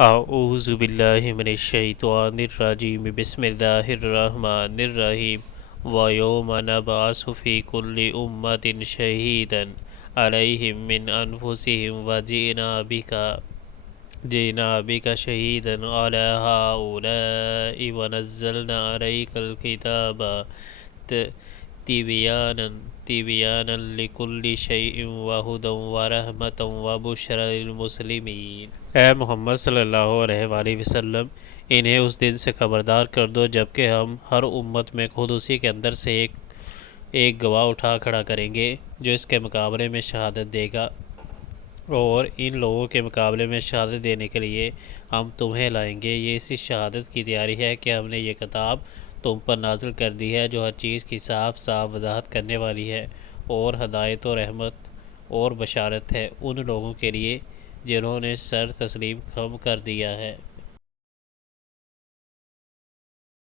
अऊज़ु बिल्लाहि मिनश्शैतानिर्रजीम बिस्मिल्लाहिर्रहमानिर्रहीम व यौम नबअसु फ़ी कुल्लि उम्मतिन शहीदन अलैहिम मिन अनफुसिहिम व जिना बिका शहीदन अला हाउलाइ व नज़्ज़लना अलैकल किताब तिबयानन लिकुल्लि शैइन व हुदन व रहमतन व बुश्रा लिल मुस्लिमीन। ए मोहम्मद सल्लल्लाहु अलैहि वसल्लम, इन्हें उस दिन से खबरदार कर दो जबकि हम हर उम्मत में खुद उसी के अंदर से एक गवाह उठा खड़ा करेंगे जो इसके मुकाबले में शहादत देगा, और इन लोगों के मुकाबले में शहादत देने के लिए हम तुम्हें लाएंगे। ये इसी शहादत की तैयारी है कि हमने ये किताब तुम पर नाजिल कर दी है जो हर चीज़ की साफ साफ वजाहत करने वाली है और हदायत और रहमत और बशारत है उन लोगों के लिए जिन्होंने सर तस्लीम खम कर दिया है।